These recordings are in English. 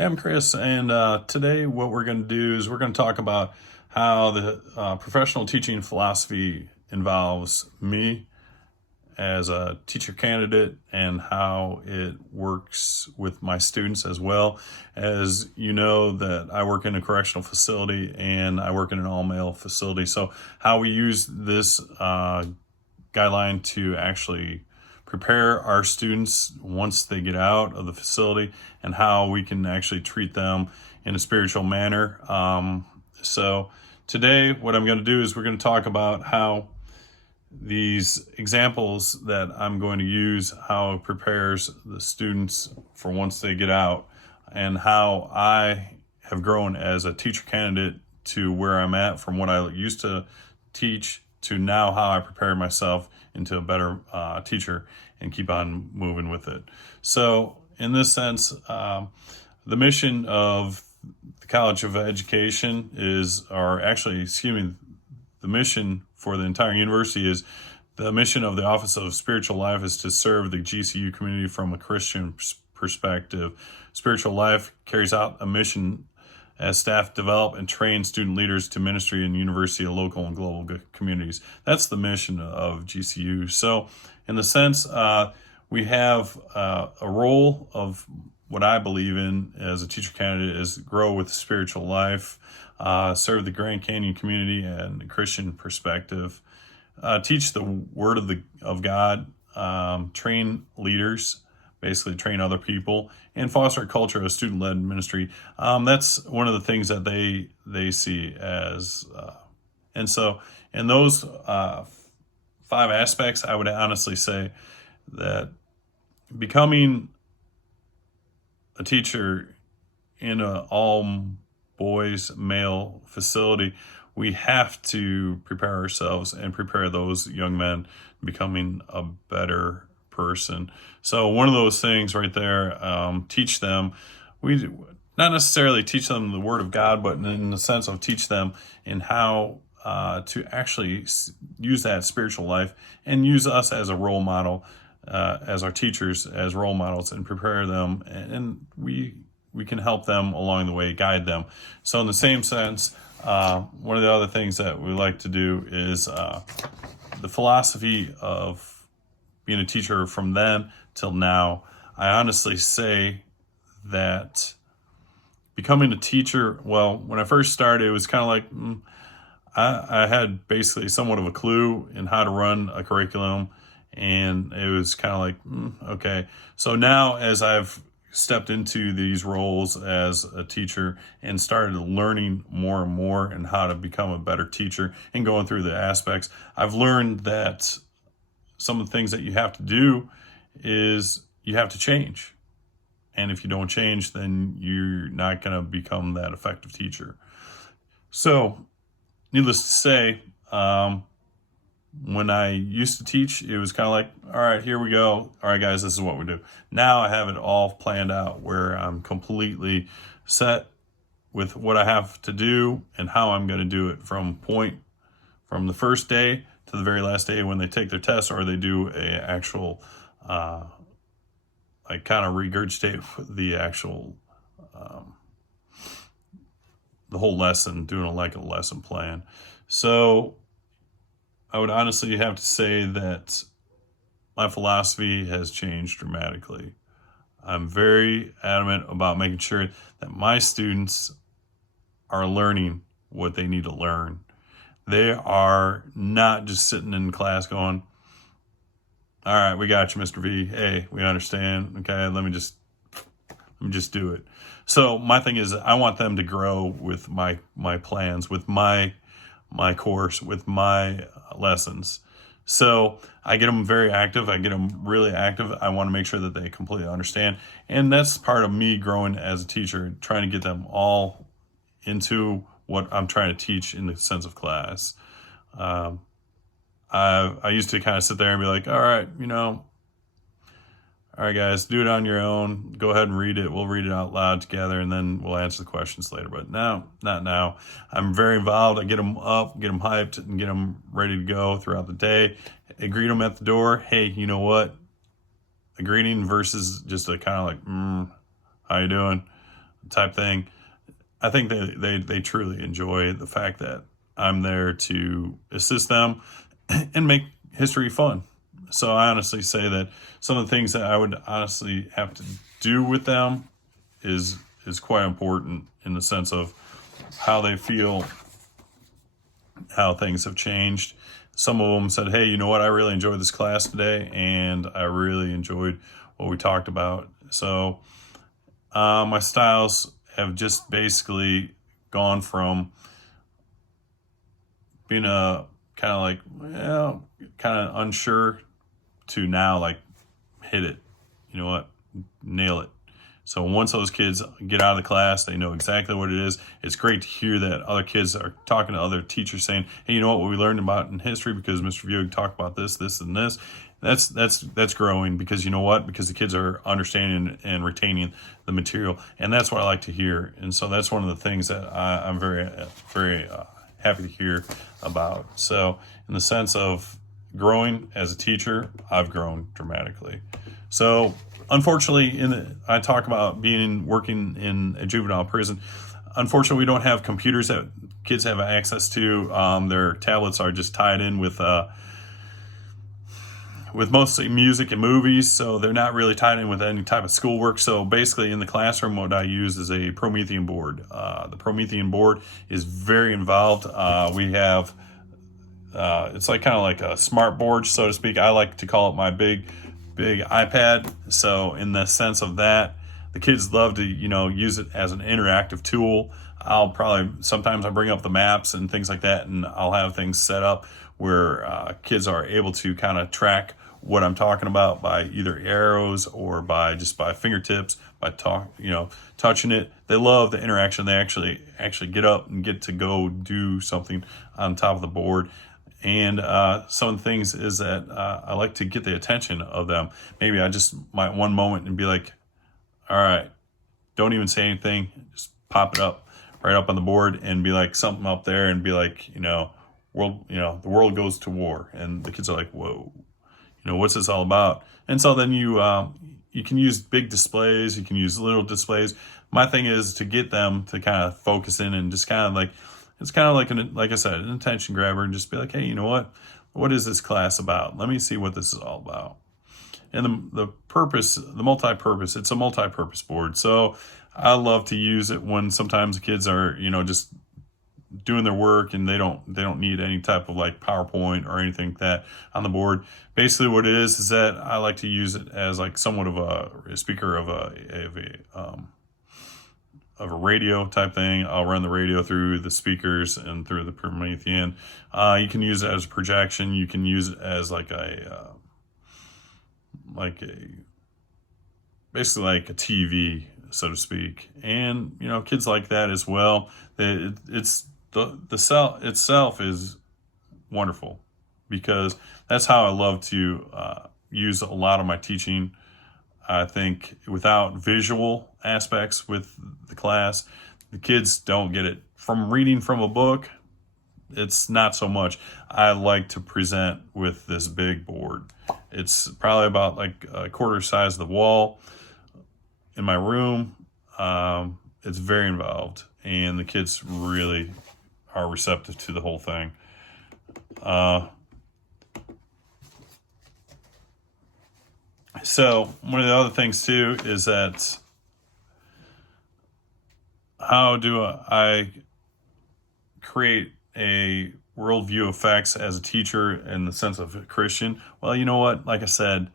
Hey, I'm Chris, and today what we're going to do is we're going to talk about how the professional teaching philosophy involves me as a teacher candidate and how it works with my students as well. As you know, that I work in a correctional facility and I work in an all-male facility. So how we use this guideline to actually prepare our students once they get out of the facility and how we can actually treat them in a spiritual manner. So today what I'm going to do is we're going to talk about how these examples that I'm going to use, how it prepares the students for once they get out, and how I have grown as a teacher candidate to where I'm at from what I used to teach to now how I prepare myself into a better teacher and keep on moving with it. So in this sense, the mission of the College of Education the mission for the entire university is the mission of the Office of Spiritual Life is to serve the GCU community from a Christian perspective. Spiritual Life carries out a mission as staff develop and train student leaders to ministry in university, local, and global communities. That's the mission of GCU. So in the sense, we have a role of what I believe in as a teacher candidate is grow with spiritual life, serve the Grand Canyon community and the Christian perspective, teach the Word of God, train leaders, basically train other people, and foster a culture of student-led ministry. That's one of the things that they see as, and so in those five aspects, I would honestly say that becoming a teacher in an all boys male facility, we have to prepare ourselves and prepare those young men becoming a better person. So one of those things right there, teach them, we not necessarily teach them the Word of God, but in the sense of teach them in how to actually use that spiritual life and use us as a role model, as our teachers, as role models, and prepare them, and we can help them along the way, guide them. So in the same sense, one of the other things that we like to do is the philosophy of being a teacher from then till now. I honestly say that becoming a teacher, well, when I first started, it was kind of like, I had basically somewhat of a clue in how to run a curriculum, and it was kind of like, okay. So now as I've stepped into these roles as a teacher and started learning more and more and how to become a better teacher and going through the aspects, I've learned that some of the things that you have to do is you have to change. And if you don't change, then you're not going to become that effective teacher. So needless to say, when I used to teach, it was kind of like, all right, here we go. All right, guys, this is what we do. Now I have it all planned out where I'm completely set with what I have to do and how I'm going to do it from the first day to the very last day when they take their test or they do a actual, I kind of regurgitate the actual, the whole lesson, doing a lesson plan. So I would honestly have to say that my philosophy has changed dramatically. I'm very adamant about making sure that my students are learning what they need to learn. They are not just sitting in class going, all right, we got you, Mr. V. Hey, we understand. Okay, let me just do it. So my thing is I want them to grow with my plans, with my course, with my lessons. So I get them very active. I get them really active. I want to make sure that they completely understand. And that's part of me growing as a teacher, trying to get them all into what I'm trying to teach in the sense of class. I used to kind of sit there and be like, all right, all right, guys, do it on your own. Go ahead and read it. We'll read it out loud together, and then we'll answer the questions later. But no, not now. I'm very involved. I get them up, get them hyped, and get them ready to go throughout the day. I greet them at the door. Hey, you know what? A greeting versus just a kind of like, how you doing? type thing. I think they truly enjoy the fact that I'm there to assist them and make history fun. So I honestly say that some of the things that I would honestly have to do with them is quite important in the sense of how they feel, how things have changed. Some of them said, hey, you know what? I really enjoyed this class today, and I really enjoyed what we talked about. So my styles have just basically gone from being a kind of like, well, kind of unsure to now like hit it. You know what? Nail it. So once those kids get out of the class, they know exactly what it is. It's great to hear that other kids are talking to other teachers saying, hey, you know what we learned about in history because Mr. Buick talked about this, and this. That's growing because you know what? Because the kids are understanding and retaining the material. And that's what I like to hear. And so that's one of the things that I'm very, very happy to hear about. So in the sense of growing as a teacher, I've grown dramatically. So unfortunately, I talk about working in a juvenile prison. Unfortunately, we don't have computers that kids have access to. Their tablets are just tied in with mostly music and movies, so they're not really tied in with any type of schoolwork. So basically, in the classroom, what I use is a Promethean board. The Promethean board is very involved. We have it's like kind of like a smart board, so to speak. I like to call it my big iPad. So in the sense of that, the kids love to use it as an interactive tool. Sometimes I bring up the maps and things like that, and I'll have things set up where kids are able to kind of track what I'm talking about by either arrows or by fingertips, by touching it. They love the interaction. They actually get up and get to go do something on top of the board. And some of the things is that I like to get the attention of them. Maybe I just might one moment and be like, all right, don't even say anything. Just pop it up right up on the board and be like something up there and be like, the world goes to war. And the kids are like, whoa, what's this all about? And so then you can use big displays. You can use little displays. My thing is to get them to kind of focus in and just kind of like, it's kind of like I said, an attention grabber, and just be like, hey, you know what? What is this class about? Let me see what this is all about. And the purpose, the multi-purpose, it's a multi-purpose board. So I love to use it when sometimes the kids are, just doing their work and they don't need any type of like PowerPoint or anything like that on the board. Basically what it is that I like to use it as like somewhat of a speaker of a radio type thing. I'll run the radio through the speakers and through the Promethean. You can use it as a projection. You can use it as basically like a TV, so to speak. And kids like that as well. The cell itself is wonderful because that's how I love to use a lot of my teaching. I think without visual aspects with the class, the kids don't get it. From reading from a book, it's not so much. I like to present with this big board. It's probably about like a quarter size of the wall in my room. It's very involved, and the kids really are receptive to the whole thing. So one of the other things too is that how do I create a worldview effects as a teacher in the sense of a Christian? Well, you know what? Like I said,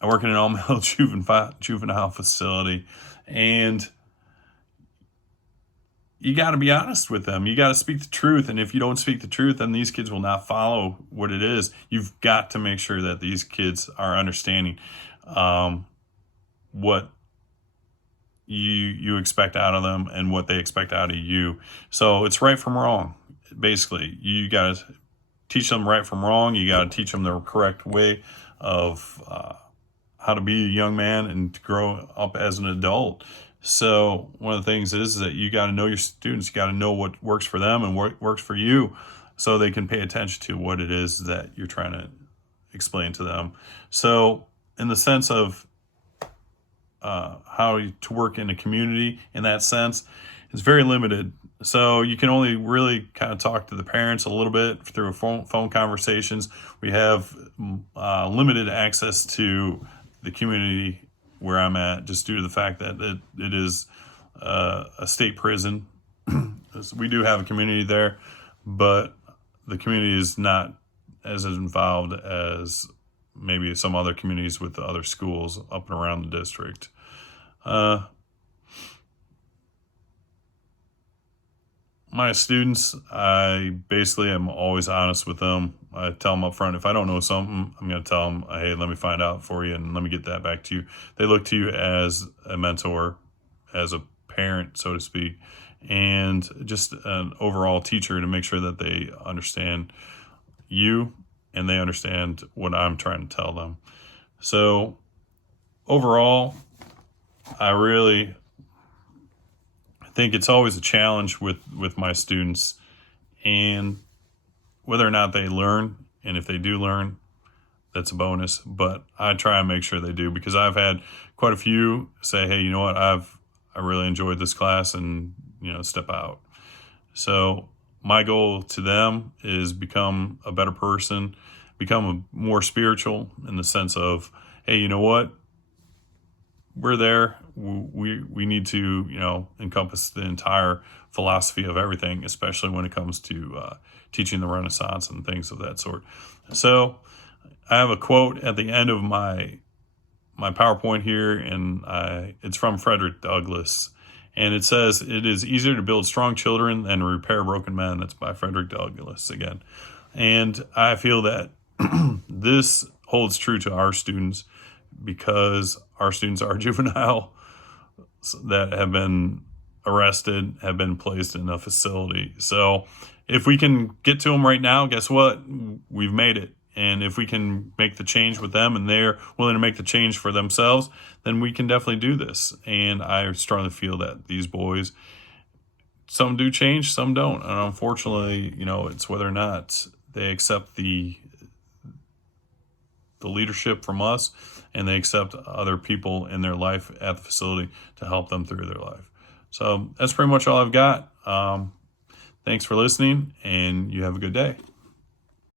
I work in an all-male juvenile facility, and you got to be honest with them. You got to speak the truth. And if you don't speak the truth, then these kids will not follow what it is. You've got to make sure that these kids are understanding what you expect out of them and what they expect out of you. So it's right from wrong. Basically, you got to teach them right from wrong. You got to teach them the correct way of how to be a young man and to grow up as an adult. So one of the things is that you got to know your students. You got to know what works for them and what works for you, so they can pay attention to what it is that you're trying to explain to them. So in the sense of how to work in a community in that sense is very limited. So you can only really kind of talk to the parents a little bit through phone conversations. We have limited access to the community where I'm at, just due to the fact that it is a state prison. We do have a community there, but the community is not as involved as maybe some other communities with the other schools up and around the district. My students, I basically am always honest with them. I tell them up front, if I don't know something, I'm going to tell them, hey, let me find out for you and let me get that back to you. They look to you as a mentor, as a parent, so to speak, and just an overall teacher to make sure that they understand you and they understand what I'm trying to tell them. So overall, I really think it's always a challenge with my students, and whether or not they learn, and if they do learn, that's a bonus, but I try and make sure they do, because I've had quite a few say, hey, you know what, I really enjoyed this class, and step out. So my goal to them is become a better person, become more spiritual in the sense of, hey, you know what, we're there. We need to, encompass the entire philosophy of everything, especially when it comes to teaching the Renaissance and things of that sort. So I have a quote at the end of my PowerPoint here, and it's from Frederick Douglass. And it says, it is easier to build strong children than repair broken men. That's by Frederick Douglass again. And I feel that this holds true to our students, because our students are juvenile that have been arrested, have been placed in a facility. So if we can get to them right now, guess what? We've made it. And if we can make the change with them and they're willing to make the change for themselves, then we can definitely do this. And I strongly feel that these boys, some do change, some don't. And unfortunately, it's whether or not they accept the leadership from us, and they accept other people in their life at the facility to help them through their life. So that's pretty much all I've got. Thanks for listening, and you have a good day.